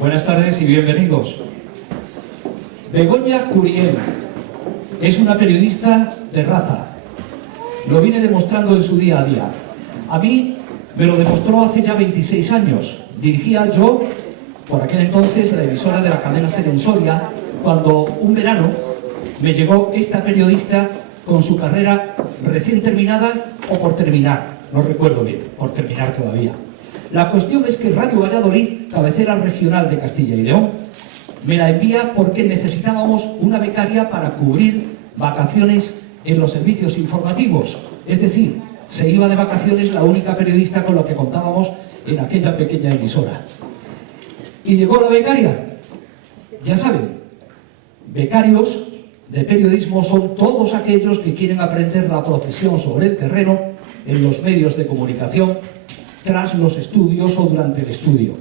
Buenas tardes y bienvenidos. Begoña Curiel es una periodista de raza. Lo viene demostrando en su día a día. A mí me lo demostró hace ya 26 años. Dirigía yo, por aquel entonces, la emisora de la cadena SER en Soria, cuando un verano me llegó esta periodista con su carrera recién terminada o por terminar, no recuerdo bien, por terminar todavía. La cuestión es que Radio Valladolid, cabecera regional de Castilla y León, me la envía porque necesitábamos una becaria para cubrir vacaciones en los servicios informativos. Es decir, se iba de vacaciones la única periodista con la que contábamos en aquella pequeña emisora. Y llegó la becaria. Ya saben, becarios de periodismo son todos aquellos que quieren aprender la profesión sobre el terreno en los medios de comunicación, tras los estudios o durante el estudio.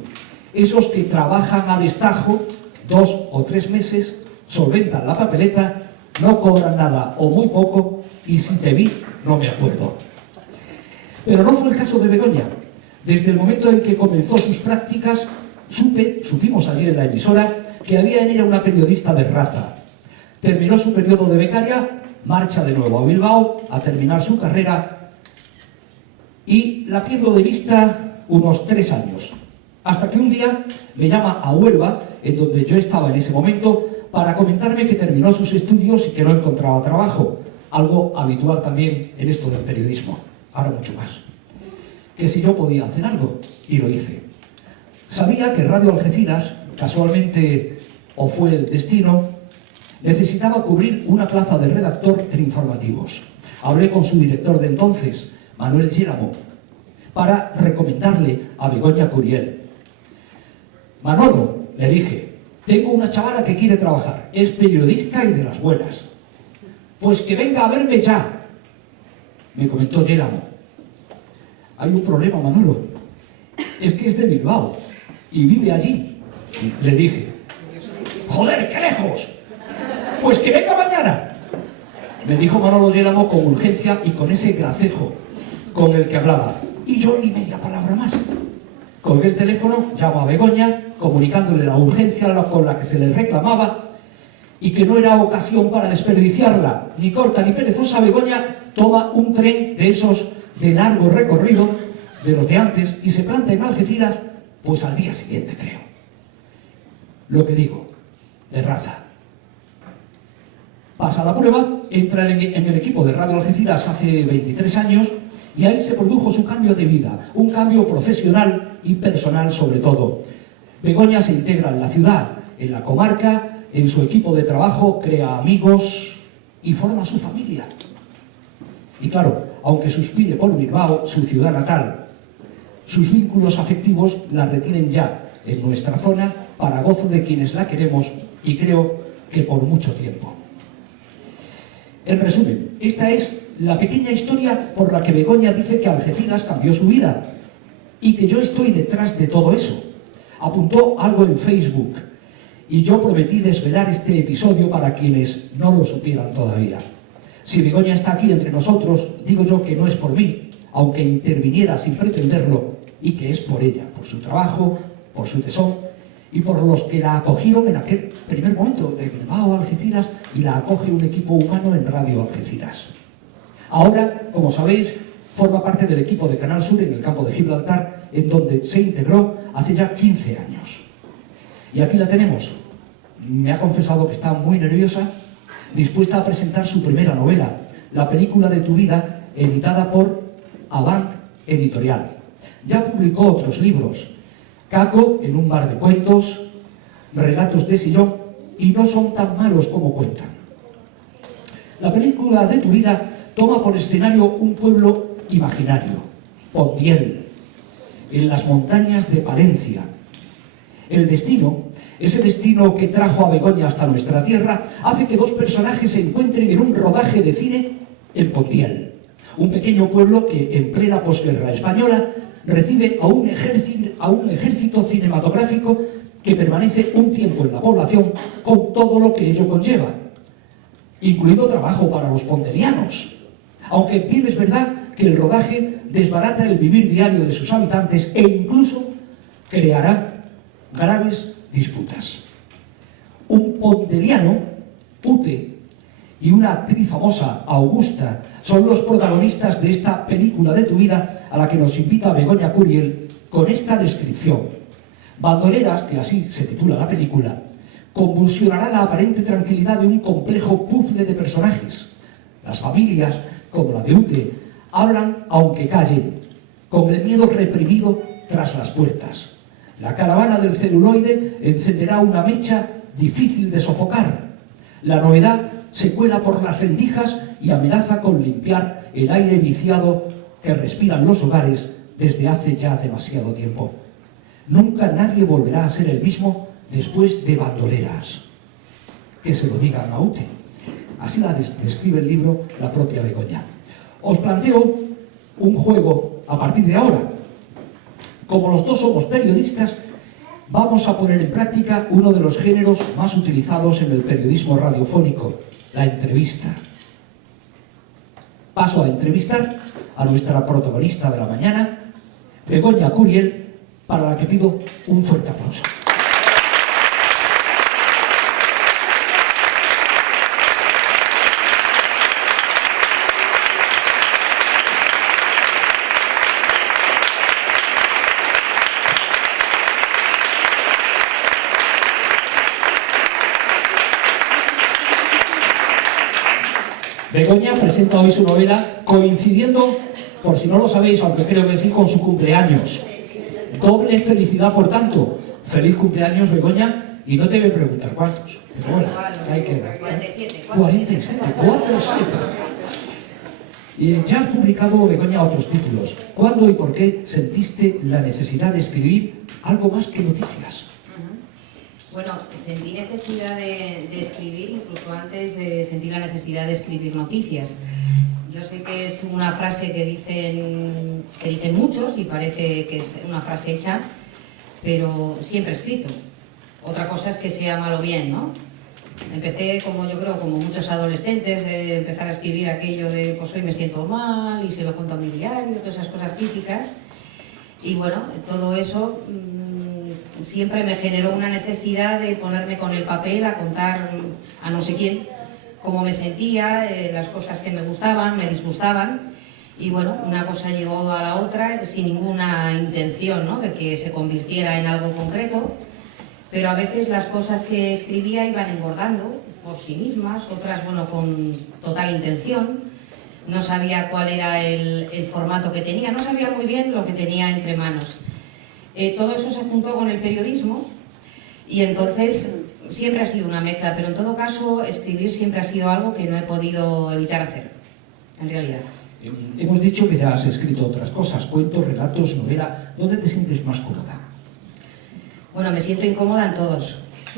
Esos que trabajan a destajo 2 o 3 meses, solventan la papeleta, no cobran nada o muy poco y si te vi, no me acuerdo. Pero no fue el caso de Begoña. Desde el momento en que comenzó sus prácticas, supimos allí en la emisora que había en ella una periodista de raza. Terminó su periodo de becaria, marcha de nuevo a Bilbao a terminar su carrera y la pierdo de vista unos 3 años. Hasta que un día me llama a Huelva, en donde yo estaba en ese momento, para comentarme que terminó sus estudios y que no encontraba trabajo. Algo habitual también en esto del periodismo, ahora mucho más. Que si yo podía hacer algo, y lo hice. Sabía que Radio Algeciras, casualmente, o fue el destino, necesitaba cubrir una plaza de redactor en informativos. Hablé con su director de entonces, Manuel Géramo, para recomendarle a Begoña Curiel. Manolo, le dije, tengo una chavala que quiere trabajar, es periodista y de las buenas. Pues que venga a verme ya, me comentó Géramo. Hay un problema, Manolo, es que es de Bilbao y vive allí. Le dije, joder, qué lejos, pues que venga mañana. Me dijo Manolo Géramo con urgencia y con ese gracejo con el que hablaba. Y yo ni media palabra más. Colgué el teléfono, llamo a Begoña, comunicándole la urgencia con la que se le reclamaba y que no era ocasión para desperdiciarla. Ni corta ni perezosa, Begoña toma un tren de esos de largo recorrido, de los de antes, y se planta en Algeciras, pues al día siguiente, creo. Lo que digo, de raza. Pasa la prueba, entra en el equipo de Radio Algeciras hace 23 años y ahí se produjo su cambio de vida, un cambio profesional y personal sobre todo. Begoña se integra en la ciudad, en la comarca, en su equipo de trabajo, crea amigos y forma su familia. Y claro, aunque suspire por Bilbao, su ciudad natal, sus vínculos afectivos la retienen ya en nuestra zona para gozo de quienes la queremos y creo que por mucho tiempo. En resumen, esta es la pequeña historia por la que Begoña dice que Algeciras cambió su vida y que yo estoy detrás de todo eso. Apuntó algo en Facebook y yo prometí desvelar este episodio para quienes no lo supieran todavía. Si Begoña está aquí entre nosotros, digo yo que no es por mí, aunque interviniera sin pretenderlo, y que es por ella, por su trabajo, por su tesón y por los que la acogieron en aquel primer momento de Bilbao a Algeciras, y la acoge un equipo humano en Radio Algeciras. Ahora, como sabéis, forma parte del equipo de Canal Sur en el campo de Gibraltar, en donde se integró hace ya 15 años. Y aquí la tenemos. Me ha confesado que está muy nerviosa, dispuesta a presentar su primera novela, La película de tu vida, editada por Avant Editorial. Ya publicó otros libros, Caco en un mar de cuentos, Relatos de sillón, y no son tan malos como cuentan. La película de tu vida toma por escenario un pueblo imaginario, Pontiel, en las montañas de Palencia. El destino, ese destino que trajo a Begoña hasta nuestra tierra, hace que dos personajes se encuentren en un rodaje de cine en Pontiel, un pequeño pueblo que en plena posguerra española recibe a un ejército cinematográfico que permanece un tiempo en la población con todo lo que ello conlleva, incluido trabajo para los pontelianos. Aunque bien es verdad que el rodaje desbarata el vivir diario de sus habitantes e incluso creará graves disputas. Un ponderiano, Ute, y una actriz famosa, Augusta, son los protagonistas de esta película de tu vida a la que nos invita Begoña Curiel con esta descripción. Bandoleras, que así se titula la película, convulsionará la aparente tranquilidad de un complejo puzzle de personajes. Las familias, como la de Ute, hablan aunque callen, con el miedo reprimido tras las puertas. La caravana del celuloide encenderá una mecha difícil de sofocar. La novedad se cuela por las rendijas y amenaza con limpiar el aire viciado que respiran los hogares desde hace ya demasiado tiempo. Nunca nadie volverá a ser el mismo después de Bandoleras. Que se lo digan a Ute. Así la describe el libro la propia Begoña. Os planteo un juego a partir de ahora. Como los dos somos periodistas, vamos a poner en práctica uno de los géneros más utilizados en el periodismo radiofónico, la entrevista. Paso a entrevistar a nuestra protagonista de la mañana, Begoña Curiel, para la que pido un fuerte aplauso. Begoña presenta hoy su novela coincidiendo, por si no lo sabéis, aunque creo que sí, con su cumpleaños. Doble felicidad, por tanto. Feliz cumpleaños, Begoña, y no te voy a preguntar cuántos. Pero bueno, hay que dar. 47. 47, 47. Y ya has publicado, Begoña, otros títulos. ¿Cuándo y por qué sentiste la necesidad de escribir algo más que noticias? Bueno, sentí necesidad de escribir, incluso antes de sentir la necesidad de escribir noticias. Yo sé que es una frase que dicen muchos y parece que es una frase hecha, pero siempre he escrito. Otra cosa es que sea mal o bien, ¿no? Empecé, como yo creo, como muchos adolescentes, empezar a escribir aquello de pues hoy me siento mal y se lo cuento a mi diario, todas esas cosas típicas. Y bueno, todo eso siempre me generó una necesidad de ponerme con el papel a contar a no sé quién cómo me sentía, las cosas que me gustaban, me disgustaban. Y bueno, una cosa llevó a la otra sin ninguna intención, ¿no?, de que se convirtiera en algo concreto. Pero a veces las cosas que escribía iban engordando por sí mismas, otras, bueno, con total intención. No sabía cuál era el formato que tenía, no sabía muy bien lo que tenía entre manos. Todo eso se juntó con el periodismo y entonces siempre ha sido una mezcla, pero en todo caso escribir siempre ha sido algo que no he podido evitar hacer, en realidad. Hemos dicho que ya has escrito otras cosas, cuentos, relatos, novela. ¿Dónde te sientes más cómoda? Bueno, me siento incómoda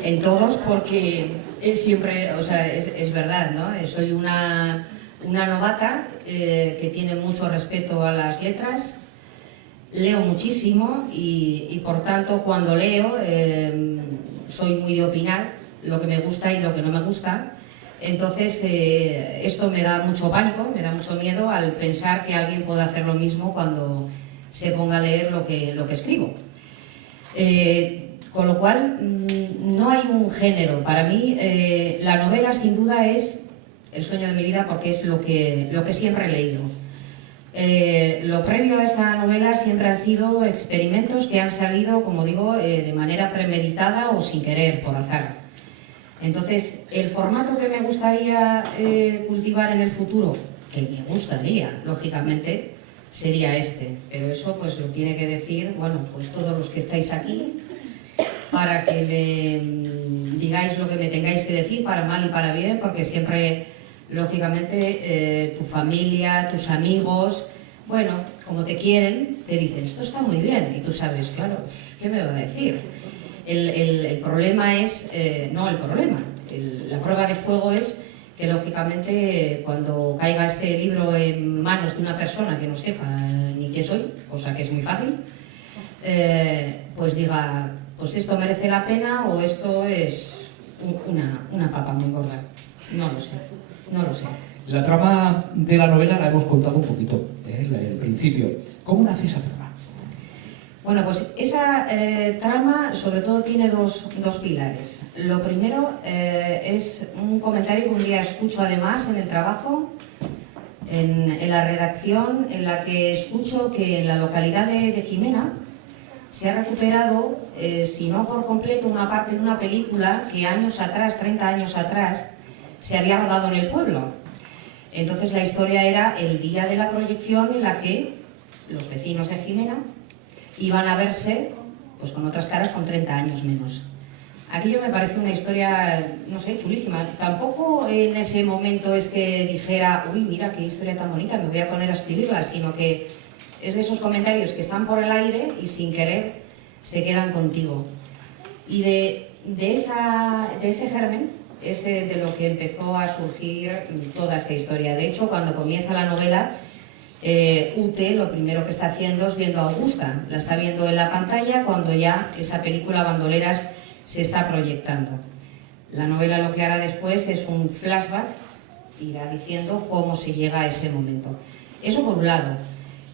en todos porque es siempre, o sea, es verdad, ¿no? Soy una novata que tiene mucho respeto a las letras, leo muchísimo y por tanto cuando leo soy muy de opinar lo que me gusta y lo que no me gusta. Entonces esto me da mucho pánico, me da mucho miedo al pensar que alguien puede hacer lo mismo cuando se ponga a leer lo que escribo. Con lo cual no hay un género. Para mí la novela sin duda es el sueño de mi vida porque es lo que siempre he leído. Lo previo a esta novela siempre han sido experimentos que han salido, como digo, de manera premeditada o sin querer, por azar. Entonces, el formato que me gustaría cultivar en el futuro, que me gustaría, lógicamente, sería este. Pero eso pues lo tiene que decir, bueno, pues todos los que estáis aquí, para que me digáis lo que me tengáis que decir, para mal y para bien, porque siempre, lógicamente, tu familia, tus amigos, bueno, como te quieren, te dicen, esto está muy bien, y tú sabes, claro, ¿qué me va a decir? El problema es, no el problema, la prueba de fuego es que, lógicamente, cuando caiga este libro en manos de una persona que no sepa ni quién soy, cosa que es muy fácil, pues diga, pues esto merece la pena o esto es una papa muy gorda. No lo sé, no lo sé. La trama de la novela la hemos contado un poquito, el principio. ¿Cómo nace esa trama? Bueno, pues esa trama sobre todo tiene dos pilares. Lo primero es un comentario que un día escucho además en el trabajo, en la redacción, en la que escucho que en la localidad de Jimena se ha recuperado, si no por completo, una parte de una película que años atrás, 30 años atrás, se había rodado en el pueblo. Entonces la historia era el día de la proyección en la que los vecinos de Jimena iban a verse pues con otras caras con 30 años menos. Aquello me parece una historia, no sé, chulísima. Tampoco en ese momento es que dijera, uy, mira qué historia tan bonita, me voy a poner a escribirla, sino que es de esos comentarios que están por el aire y sin querer se quedan contigo. Y de ese germen es de lo que empezó a surgir toda esta historia. De hecho, cuando comienza la novela, Ute lo primero que está haciendo es viendo a Augusta. La está viendo en la pantalla cuando ya esa película Bandoleras se está proyectando. La novela lo que hará después es un flashback, irá diciendo cómo se llega a ese momento. Eso por un lado.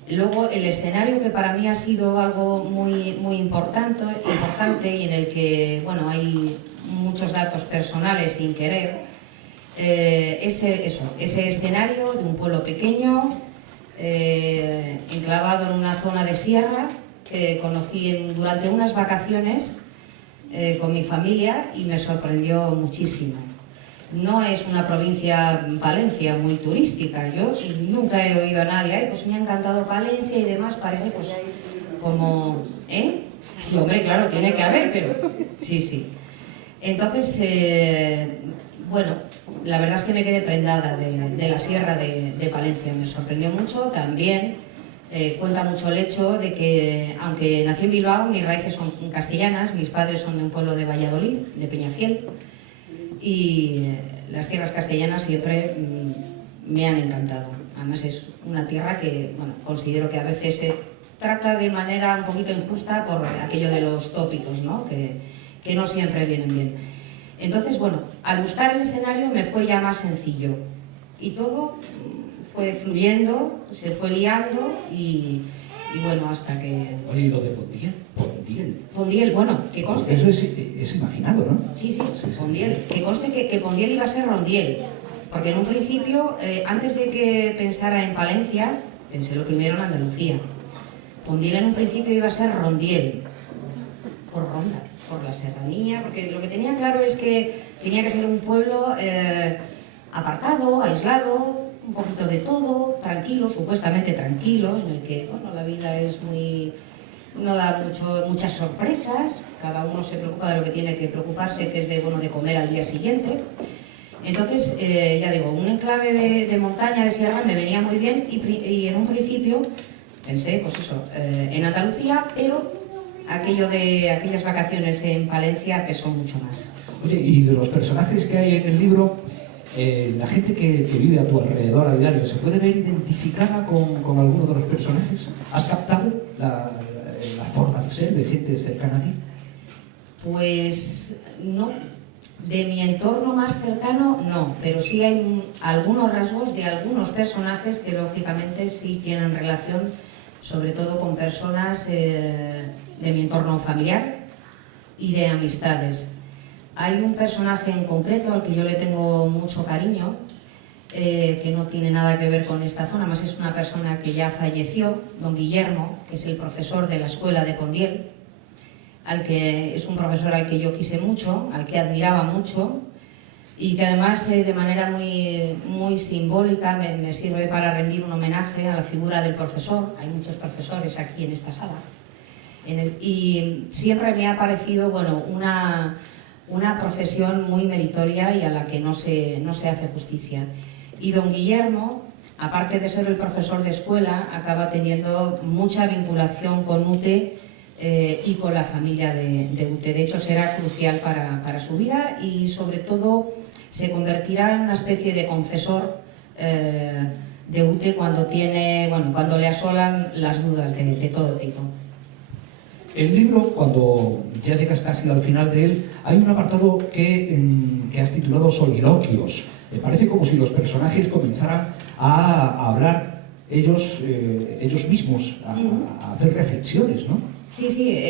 Luego el escenario, que para mí ha sido algo muy importante y en el que bueno, hay muchos datos personales sin querer, ese escenario de un pueblo pequeño, enclavado en una zona de sierra que conocí durante unas vacaciones con mi familia y me sorprendió muchísimo. No es una provincia, Palencia, muy turística. Yo nunca he oído a nadie, ay, pues me ha encantado Palencia y demás, parece pues como, ¿eh? Sí, hombre, claro, tiene que haber, pero sí. Entonces, bueno, la verdad es que me quedé prendada de la sierra de Palencia, me sorprendió mucho. También cuenta mucho el hecho de que, aunque nací en Bilbao, mis raíces son castellanas, mis padres son de un pueblo de Valladolid, de Peñafiel, y las tierras castellanas siempre me han encantado. Además es una tierra que, bueno, considero que a veces se trata de manera un poquito injusta por aquello de los tópicos, ¿no? Que no siempre vienen bien. Entonces, bueno, al buscar el escenario me fue ya más sencillo y todo fue fluyendo, se fue liando y bueno, hasta que... Oye, ¿y lo de Pondiel? Pondiel, bueno, que conste... Eso es imaginado, ¿no? Sí, Pondiel. Que conste que Pondiel iba a ser Rondiel. Porque en un principio, antes de que pensara en Palencia, pensé lo primero en Andalucía. Pondiel en un principio iba a ser Rondiel. Por Ronda, por la serranía, porque lo que tenía claro es que tenía que ser un pueblo apartado, aislado, un poquito de todo, tranquilo, supuestamente tranquilo, en el que, bueno, la vida es muy... no da muchas sorpresas, cada uno se preocupa de lo que tiene que preocuparse, que es de comer al día siguiente. Entonces, ya digo, un enclave de montaña, de sierra, me venía muy bien y en un principio pensé, pues eso, en Andalucía, pero aquellas vacaciones en Palencia pesó mucho más. Oye, y de los personajes que hay en el libro, la gente que vive a tu alrededor a diario, ¿se puede ver identificada con alguno de los personajes? ¿Has captado la forma de ser de gente cercana a ti? Pues no, de mi entorno más cercano no, pero sí hay algunos rasgos de algunos personajes que lógicamente sí tienen relación, sobre todo con personas de mi entorno familiar y de amistades. Hay un personaje en concreto al que yo le tengo mucho cariño, que no tiene nada que ver con esta zona, más es una persona que ya falleció, don Guillermo, que es el profesor de la escuela de Pondiel, es un profesor al que yo quise mucho, al que admiraba mucho, y que además de manera muy simbólica me sirve para rendir un homenaje a la figura del profesor. Hay muchos profesores aquí en esta sala, y siempre me ha parecido, bueno, una profesión muy meritoria y a la que no se hace justicia. Y don Guillermo, aparte de ser el profesor de escuela, acaba teniendo mucha vinculación con UTE y con la familia de UTE. De hecho, será crucial para su vida y, sobre todo, se convertirá en una especie de confesor de UTE cuando le asolan las dudas de todo tipo. El libro, cuando ya llegas casi al final de él, hay un apartado que has titulado Soliloquios. Me parece como si los personajes comenzaran a hablar ellos mismos, a hacer reflexiones, ¿no? Sí,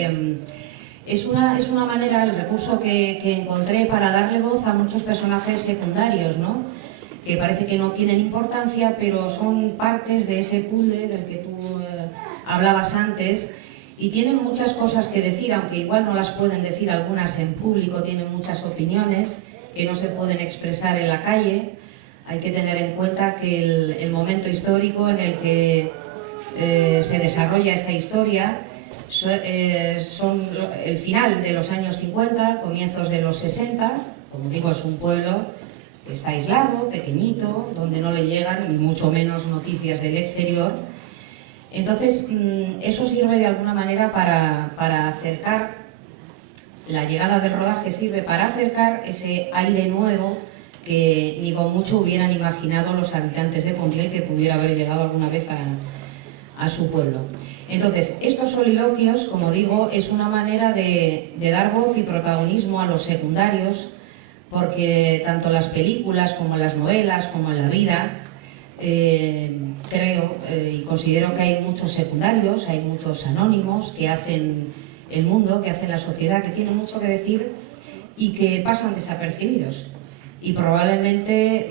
es una manera, el recurso que encontré para darle voz a muchos personajes secundarios, ¿no? Que parece que no tienen importancia, pero son partes de ese puzzle del que tú hablabas antes, y tienen muchas cosas que decir, aunque igual no las pueden decir algunas en público, tienen muchas opiniones que no se pueden expresar en la calle. Hay que tener en cuenta que el momento histórico en el que se desarrolla esta historia son el final de los años 50, comienzos de los 60, como digo, es un pueblo que está aislado, pequeñito, donde no le llegan ni mucho menos noticias del exterior. Entonces, eso sirve de alguna manera para acercar, la llegada del rodaje sirve para acercar ese aire nuevo que ni con mucho hubieran imaginado los habitantes de Pontiel que pudiera haber llegado alguna vez a su pueblo. Entonces, estos soliloquios, como digo, es una manera de dar voz y protagonismo a los secundarios, porque tanto las películas como las novelas, como en la vida, creo y considero que hay muchos secundarios, hay muchos anónimos que hacen el mundo, que hacen la sociedad, que tienen mucho que decir y que pasan desapercibidos. Y probablemente,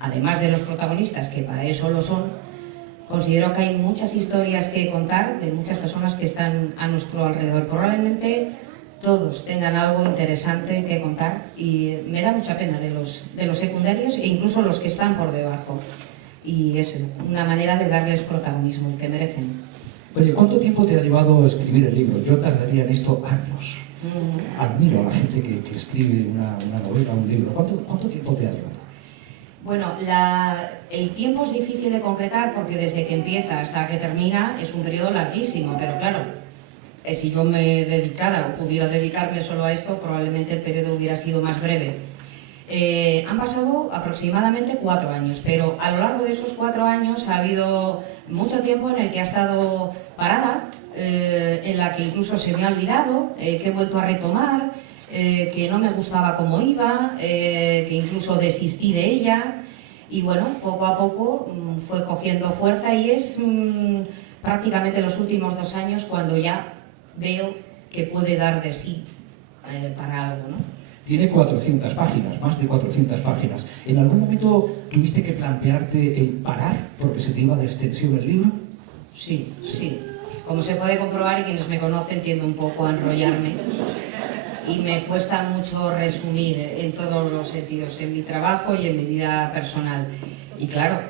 además de los protagonistas, que para eso lo son, considero que hay muchas historias que contar de muchas personas que están a nuestro alrededor. Probablemente todos tengan algo interesante que contar y me da mucha pena de los secundarios e incluso los que están por debajo. Y es una manera de darles protagonismo que merecen. Oye, ¿cuánto tiempo te ha llevado a escribir el libro? Yo tardaría en esto años. Admiro a la gente que escribe una novela, un libro. ¿Cuánto tiempo te ha llevado? Bueno, el tiempo es difícil de concretar porque desde que empieza hasta que termina es un periodo larguísimo, pero claro, si yo me dedicara o pudiera dedicarme solo a esto, probablemente el periodo hubiera sido más breve. Han pasado aproximadamente 4 años, pero a lo largo de esos 4 años ha habido mucho tiempo en el que ha estado parada, en la que incluso se me ha olvidado, que he vuelto a retomar, que no me gustaba cómo iba, que incluso desistí de ella, y bueno, poco a poco fue cogiendo fuerza y es prácticamente los últimos 2 años cuando ya veo que puede dar de sí para algo, ¿no? Tiene 400 páginas, más de 400 páginas. ¿En algún momento tuviste que plantearte el parar porque se te iba de extensión el libro? Sí. Como se puede comprobar y quienes me conocen tiendo un poco a enrollarme. Y me cuesta mucho resumir en todos los sentidos, en mi trabajo y en mi vida personal. Y claro,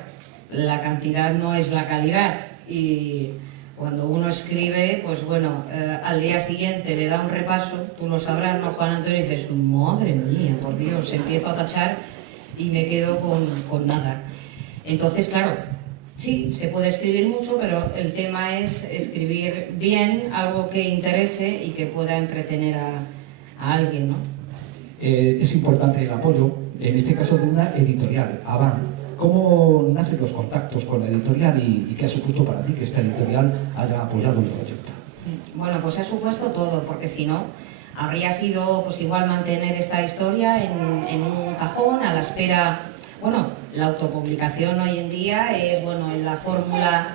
la cantidad no es la calidad. Y cuando uno escribe, pues bueno, al día siguiente le da un repaso, tú lo sabrás, ¿no, Juan Antonio? Y dices, madre mía, por Dios, empiezo a tachar y me quedo con nada. Entonces, claro, sí, se puede escribir mucho, pero el tema es escribir bien, algo que interese y que pueda entretener a alguien, ¿no? Es importante el apoyo, en este caso de una editorial, Avant. ¿Cómo nacen los contactos con la editorial y qué ha supuesto para ti que esta editorial haya apoyado el proyecto? Bueno, pues ha supuesto todo, porque si no, habría sido pues igual mantener esta historia en un cajón a la espera. Bueno, la autopublicación hoy en día es, bueno, la fórmula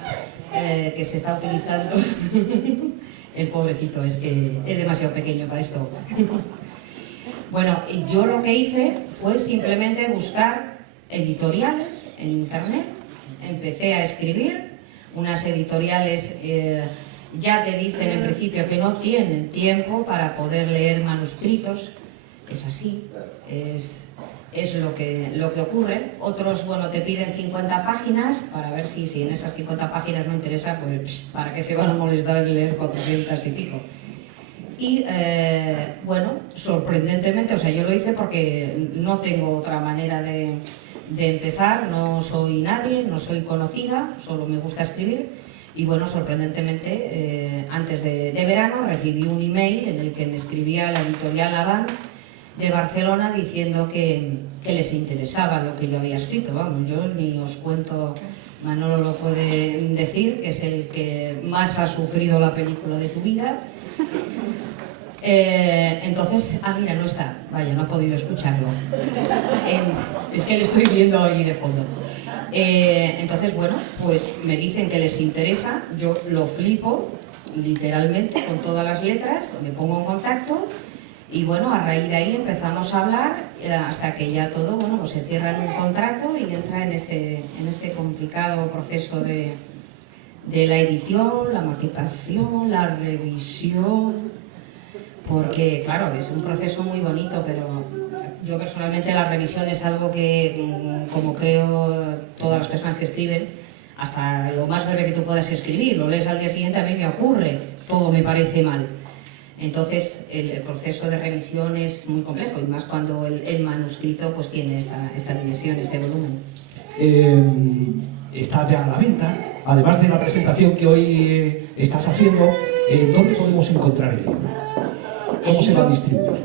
que se está utilizando. El pobrecito es que es demasiado pequeño para esto. Bueno, yo lo que hice fue simplemente buscar editoriales en internet, empecé a escribir, unas editoriales ya te dicen en principio que no tienen tiempo para poder leer manuscritos, es así, es lo que ocurre. Otros, bueno, te piden 50 páginas para ver si en esas 50 páginas no interesa, pues para qué se van a molestar en leer 400 y pico. Y bueno, sorprendentemente, o sea, yo lo hice porque no tengo otra manera de empezar, no soy nadie, no soy conocida, solo me gusta escribir. Y bueno, sorprendentemente, antes de verano recibí un email en el que me escribía la editorial Avant de Barcelona diciendo que les interesaba lo que yo había escrito. Vamos, yo ni os cuento, Manolo lo puede decir, que es el que más ha sufrido la película de tu vida. Entonces, mira, no está, vaya, no ha podido escucharlo. Es que le estoy viendo ahí de fondo. Entonces, bueno, pues me dicen que les interesa, yo lo flipo, literalmente, con todas las letras, me pongo en contacto y bueno, a raíz de ahí empezamos a hablar hasta que ya todo, bueno, pues se cierra en un contrato y entra en este complicado proceso de la edición, la maquetación, la revisión, porque claro, es un proceso muy bonito, pero yo personalmente la revisión es algo que, como creo todas las personas que escriben, hasta lo más breve que tú puedas escribir, lo lees al día siguiente, a mí me ocurre, todo me parece mal. Entonces el proceso de revisión es muy complejo, y más cuando el manuscrito pues tiene esta dimensión, este volumen. Está ya a la venta, además de la presentación que hoy estás haciendo, ¿dónde podemos encontrar el libro? ¿Cómo se va a distribuir?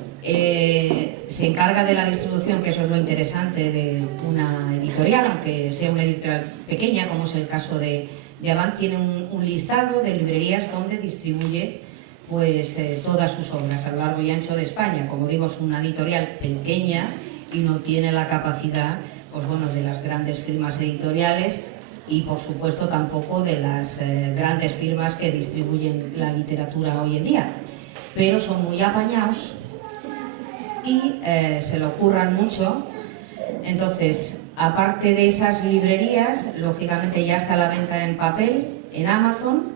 Se encarga de la distribución, que eso es lo interesante de una editorial, aunque sea una editorial pequeña, como es el caso de Avant, tiene un listado de librerías donde distribuye pues, todas sus obras a lo largo y ancho de España. Como digo, es una editorial pequeña y no tiene la capacidad pues, bueno, de las grandes firmas editoriales y por supuesto tampoco de las grandes firmas que distribuyen la literatura hoy en día, pero son muy apañados y se lo curran mucho. Entonces, aparte de esas librerías, lógicamente ya está a la venta en papel en Amazon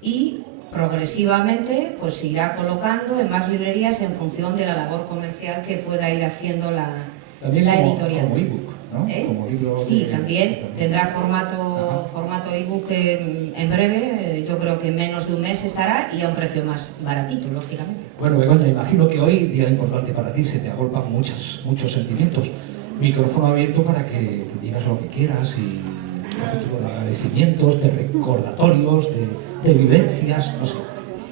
y progresivamente pues se irá colocando en más librerías en función de la labor comercial que pueda ir haciendo la editorial. Como ebook, ¿no? Como libro sí, también tendrá formato ebook en breve, yo creo que en menos de un mes estará y a un precio más baratito, lógicamente. Bueno, Begoña, imagino que hoy, día importante para ti, se te agolpan muchos sentimientos. Micrófono abierto para que digas lo que quieras y capítulo de agradecimientos, de recordatorios, de vivencias, no sé.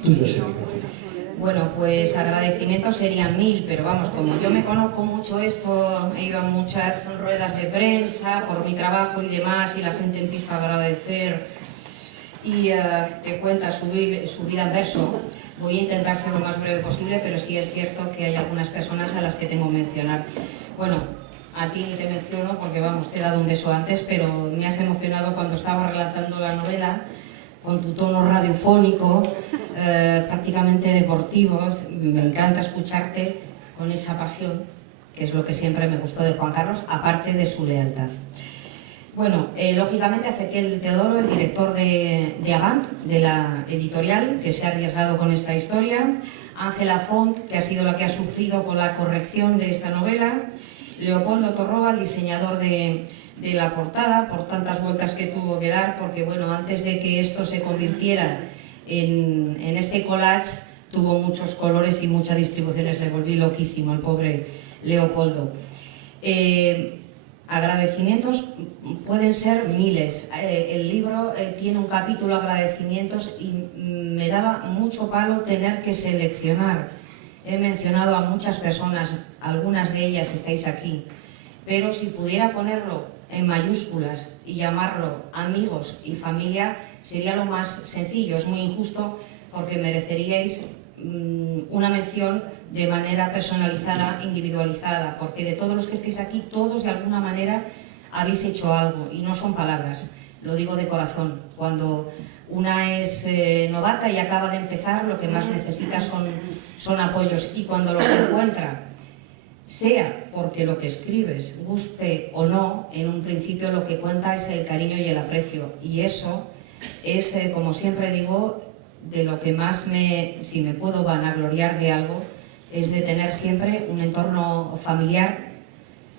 Tú ese micrófono. Bueno, pues agradecimientos serían 1000, pero vamos, como yo me conozco mucho esto, he ido a muchas ruedas de prensa por mi trabajo y demás, y la gente empieza a agradecer y te cuenta su vida en verso. Voy a intentar ser lo más breve posible, pero sí es cierto que hay algunas personas a las que tengo que mencionar. Bueno, a ti te menciono porque, vamos, te he dado un beso antes, pero me has emocionado cuando estaba relatando la novela, con tu tono radiofónico, prácticamente deportivo. Me encanta escucharte con esa pasión, que es lo que siempre me gustó de Juan Carlos, aparte de su lealtad. Bueno, lógicamente Ezequiel Teodoro, el director de Avant, de la editorial, que se ha arriesgado con esta historia, Ángela Font, que ha sido la que ha sufrido con la corrección de esta novela, Leopoldo Torroba, el diseñador de la portada, por tantas vueltas que tuvo que dar, porque bueno, antes de que esto se convirtiera en este collage, tuvo muchos colores y muchas distribuciones, le volví loquísimo al pobre Leopoldo. Agradecimientos pueden ser miles. El libro tiene un capítulo agradecimientos y me daba mucho palo tener que seleccionar. He mencionado a muchas personas, algunas de ellas estáis aquí, pero si pudiera ponerlo en mayúsculas y llamarlo amigos y familia, sería lo más sencillo. Es muy injusto porque mereceríais una mención de manera personalizada, individualizada, porque de todos los que estáis aquí, todos de alguna manera habéis hecho algo, y no son palabras, lo digo de corazón. Cuando una es novata y acaba de empezar, lo que más necesita son apoyos, y cuando los encuentra, sea porque lo que escribes guste o no, en un principio lo que cuenta es el cariño y el aprecio, y eso es, como siempre digo, de lo que más si me puedo vanagloriar de algo, es de tener siempre un entorno familiar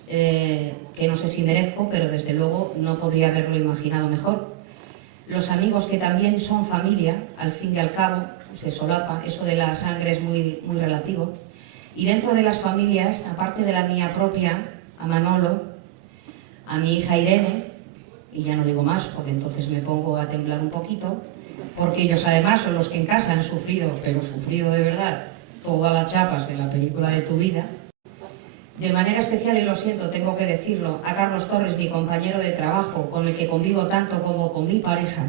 que no sé si merezco, pero desde luego no podría haberlo imaginado mejor. Los amigos, que también son familia, al fin y al cabo, se solapa, eso de la sangre es muy relativo. Y dentro de las familias, aparte de la mía propia, a Manolo, a mi hija Irene, y ya no digo más porque entonces me pongo a temblar un poquito, porque ellos además son los que en casa han sufrido, pero sufrido de verdad, todas las chapas de la película de tu vida. De manera especial, y lo siento, tengo que decirlo, a Carlos Torres, mi compañero de trabajo, con el que convivo tanto como con mi pareja,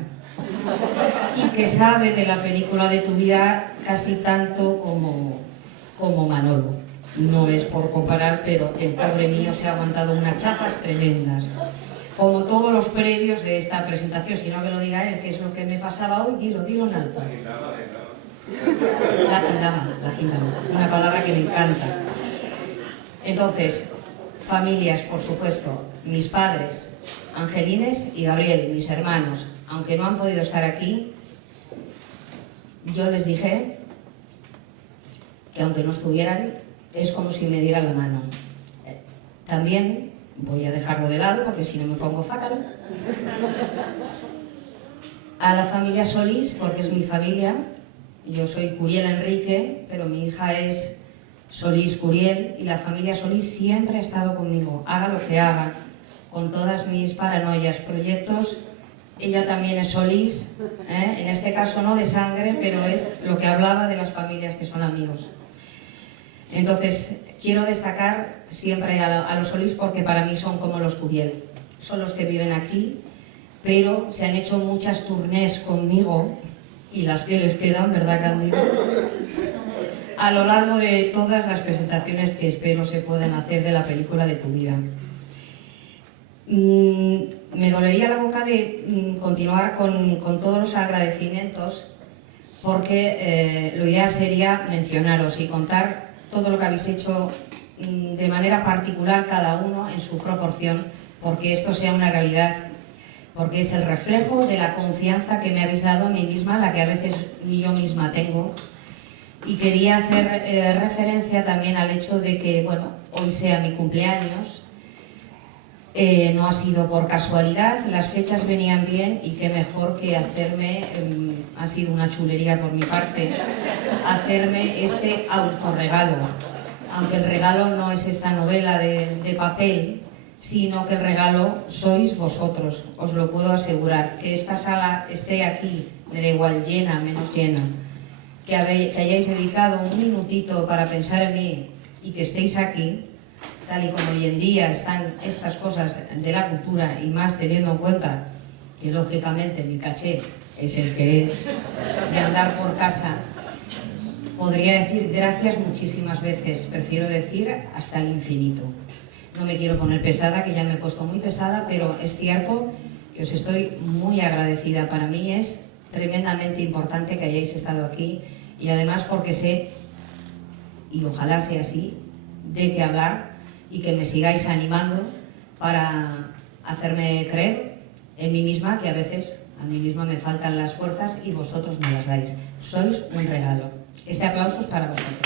y que sabe de la película de tu vida casi tanto como Manolo. No es por comparar, pero el pobre mío se ha aguantado unas chapas tremendas. como todos los previos de esta presentación, si no que lo diga él, que es lo que me pasaba hoy, dilo en alto. La gindama, una palabra que me encanta. Entonces, familias, por supuesto, mis padres, Angelines y Gabriel, mis hermanos, aunque no han podido estar aquí, yo les dije que aunque no estuvieran, es como si me dieran la mano. También voy a dejarlo de lado porque si no me pongo fatal. A la familia Solís, porque es mi familia. Yo soy Curiel Enrique, pero mi hija es Solís Curiel, y la familia Solís siempre ha estado conmigo, haga lo que haga, con todas mis paranoias, proyectos. Ella también es Solís, en este caso no de sangre, pero es lo que hablaba de las familias que son amigos. Entonces, quiero destacar siempre a los Solís porque para mí son como los Curiel. Son los que viven aquí, pero se han hecho muchas tournés conmigo, y las que les quedan, ¿verdad, Cándido? A lo largo de todas las presentaciones que espero se puedan hacer de la película de tu vida. Me dolería la boca de continuar con todos los agradecimientos, porque lo ideal sería mencionaros y contar todo lo que habéis hecho de manera particular cada uno en su proporción, porque esto sea una realidad, porque es el reflejo de la confianza que me habéis dado a mí misma, la que a veces ni yo misma tengo. Y quería hacer referencia también al hecho de que, bueno, hoy sea mi cumpleaños. No ha sido por casualidad, las fechas venían bien y qué mejor que hacerme, ha sido una chulería por mi parte, hacerme este autorregalo. Aunque el regalo no es esta novela de papel, sino que el regalo sois vosotros, os lo puedo asegurar. Que esta sala esté aquí, me da igual, llena, menos llena, que hayáis dedicado un minutito para pensar en mí y que estéis aquí, tal y como hoy en día están estas cosas de la cultura, y más teniendo en cuenta que lógicamente mi caché es el que es, de andar por casa, podría decir gracias muchísimas veces, prefiero decir hasta el infinito. No me quiero poner pesada, que ya me he puesto muy pesada, pero es cierto que os estoy muy agradecida. Para mí es tremendamente importante que hayáis estado aquí, y además porque sé, y ojalá sea así, de qué hablar, y que me sigáis animando para hacerme creer en mí misma, que a veces a mí misma me faltan las fuerzas y vosotros me las dais. Sois un regalo. Este aplauso es para vosotros.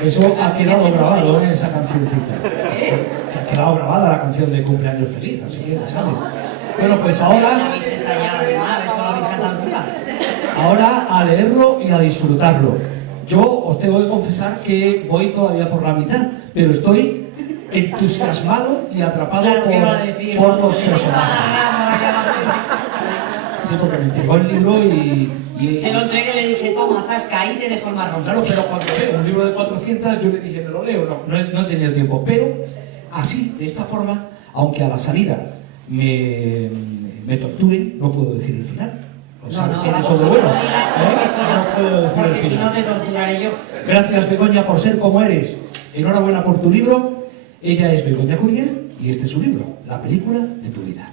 Pues eso ha quedado grabado en esa cancioncita. Ha quedado grabada la canción de Cumpleaños Feliz, así que ¿sabes? Bueno, pues ahora a leerlo y a disfrutarlo. Yo os tengo que confesar que voy todavía por la mitad, pero estoy entusiasmado y atrapado por los personajes. Sí, porque me entregó el libro y se lo entregué y le dije, toma, zasca, ahí te dejo el marrón. Claro, pero cuando leo un libro de 400, yo le dije, me lo leo, no he tenido tiempo. Pero así, de esta forma, aunque a la salida me torturen, no puedo decir el final. O sea, no, eso de bueno, no puedo decir el porque si final. no te torturaré yo. Gracias, Begoña, por ser como eres. Enhorabuena por tu libro. Ella es Begoña Curiel y este es su libro, La película de tu vida.